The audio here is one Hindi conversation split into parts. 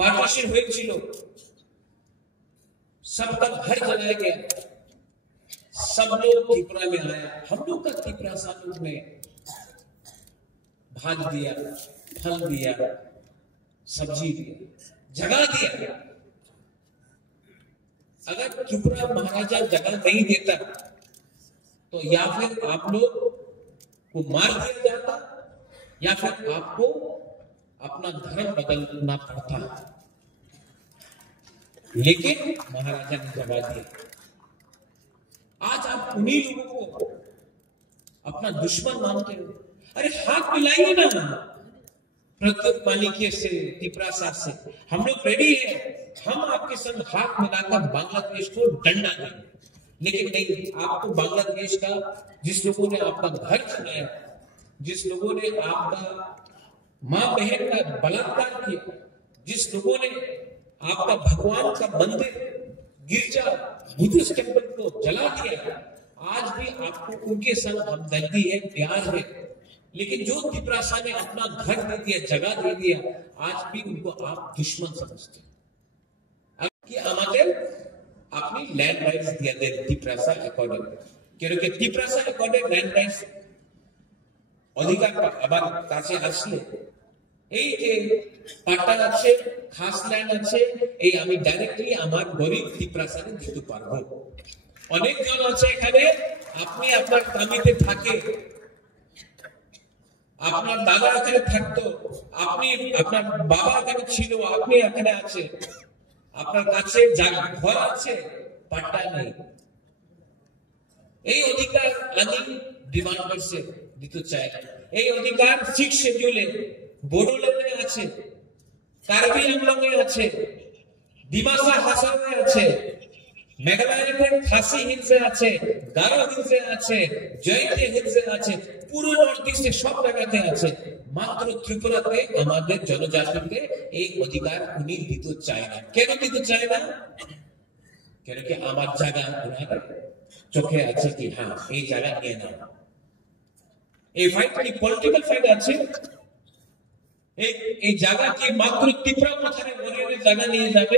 पार्टीशन হয়েছিল, सबका घर जलाया गया, सब लोग त्रिपुरा में आया। हम लोग का त्रिपुरा सा लोग ने भाग दिया, फल दिया, सब्जी दिया, जगह दिया। अगर त्रिपुरा महाराजा जगह नहीं देता तो या फिर आप लोग को मार दिया जाता या फिर आपको अपना धर्म बदलना पड़ता। लेकिन महाराजा ने जवाब दिया। आज आप उन्हीं लोगों को अपना दुश्मन मानते हो। अरे हाथ मिलाइए ना प्रद्युत माणिक्य से, त्रिपुरा साथ से। हम लोग रेडी है, हम आपके संग हाथ मिलाकर बांग्लादेश को डंडा देंगे। लेकिन नहीं, आपको बांग्लादेश का, जिस लोगों ने आपका घर छीनाया, जिस लोगों ने आपका मां बहन का बलात्कार किया, जिस लोगों ने आपका भगवान का मंदिर, गिरजा, बुद्धिस्ट टेम्पल को जला दिया, आज भी आपको उनके संग हमदर्दी है, प्यार है। लेकिन जो त्रिपुरा ने अपना घर दे दिया, जगह दे दिया, आज भी उनको आप दुश्मन समझते हैं। अपनी लैंड राइट्स दिया दे त्रिपुरा अकॉर्डिंग, क्योंकि त्रिपुरा अकॉर्डिंग लैंड राइट्स अधिकार আবার কাছে আসলে এই যে পাটা আছে, খাস ল্যান্ড আছে, এই আমি ডাইরেক্টলি আমার গরিব ত্রিপুরাসানে দিতে পারবো। অনেক জন আছে এখানে, আপনি আপনার কামিতে থাকে, আপনার দাদা এখানে থাকতো, আপনি আপনার বাবা এখানে ছিল, আপনি এখানে আছে, আপনার কাছে ঘর আছে, পাট্টা নেই। এই অধিকার আমি ডিমান্ড করছে দিতে চাই। এই অধিকার 6 শিডিউলে बोडोलैंड আছে, কার্বি আংলং আছে, ডিমাসা হাসানে আছে, মেঘালয়তে খাসি হিলসে আছে, গারো হিলসে আছে, জয়ন্তি হিলসে আছে, পুরো নর্থ ইস্টে সব জায়গাতে আছে। মাত্র ত্রিপুরাতে আমাদের জনজাতিকে এই অধিকার উনি দিতে চায় না। কেন দিতে চায় না? কেন কি আমার জায়গা ওনার চোখে আছে কি হ্যাঁ এই জায়গা নিয়ে নাও। এই ফাইট কি পলিটিক্যাল ফাইট আছে? এই জায়গা কি মাত্র ত্রিপুরা মাথায় ওরে জায়গা নিয়ে যাবে?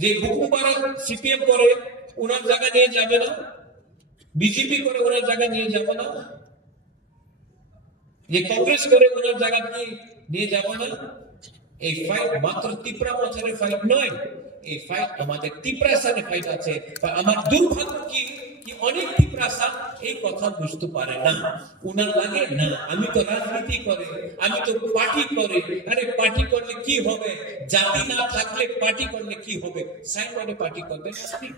যে বুকুপাড়া সিপিএম করে ওনার জায়গা নিয়ে যাবে না, বিজেপি করে ওনার জায়গা নিয়ে যাবে না, যে কংগ্রেস করে ওনার জায়গা নিয়ে যাবে না। এই ফাইট মাত্র ত্রিপুরা মাথায় ফাইট নয়, এই ফাইট আমাদের ত্রিপুরা সাথে ফাইট আছে। আমার দুর্ভাগ্য কি অনেক ত্রিপুরা এই কথা বুঝতে পারে না, উনার লাগে না আমি তো রাজনীতি করে, আমি তো পার্টি করে। আরে পার্টি করলে কি হবে? জাতি না থাকলে পার্টি করলে কি হবে? সাইনবোর্ডে পার্টি করবে আপনি।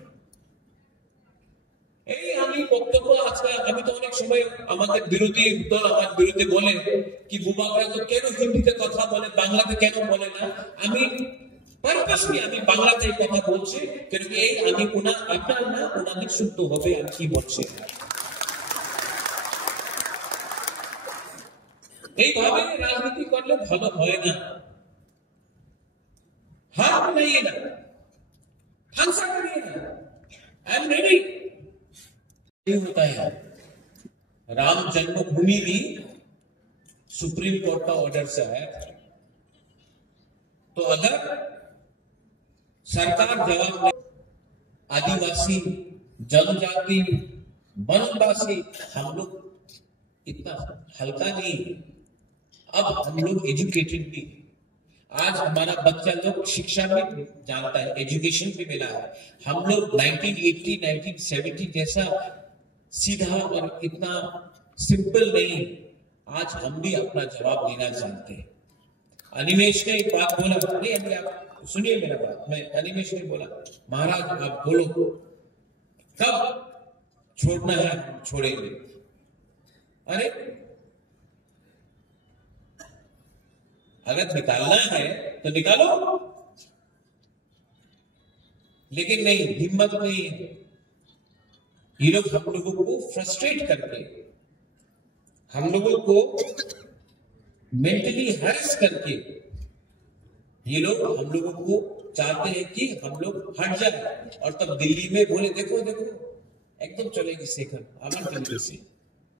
এই আমি বক্তব্য আজকে আমি তো অনেক সময় আমাদের বিরোধী দল আমার বিরুদ্ধে বলে কি বুবাকরা তো কেন হিন্দিতে কথা বলে, বাংলাতে কেন বলে না। আমি পারপাসলি আমি বাংলাতে কথা বলছি, কারণ এই আমি আপনার না ওনাদের শুনতে হবে আর কি বলছে। এইভাবে রাজনীতি করলে ভালো হয় না। हाथ मिलाइए ना, हंसा करिए ना, आई एम रेडी। होता है राम जन्मभूमि भी सुप्रीम कोर्ट का ऑर्डर से है, तो अगर सरकार जवाब दे, आदिवासी, जनजाति, वनवासी हम लोग इतना हल्का नहीं। अब हम लोग एजुकेटेड भी, आज हमारा बच्चा लोग शिक्षा में जानता है, एजुकेशन भी मिला है। हम लोग 1980 1970 जैसा सीधा और इतना सिंपल नहीं। आज हम भी अपना जवाब देना जानते हैं। अनिमेश ने एक बात बोला, नहीं अभी आप सुनिए मेरा बात। मैं अनिमेश ने बोला महाराज आप बोलो कब छोड़ना है छोड़ेंगे। अरे अगर निकालना है तो निकालो, लेकिन नहीं, हिम्मत नहीं है। ये लोग हम लोगों को फ्रस्ट्रेट करके, हम लोगों को मेंटली हैरेस करके ये लोग हम लोगों को चाहते हैं कि हम लोग हट जाए। और तब दिल्ली में बोले देखो देखो एकदम चलेगी शेखर आवाज से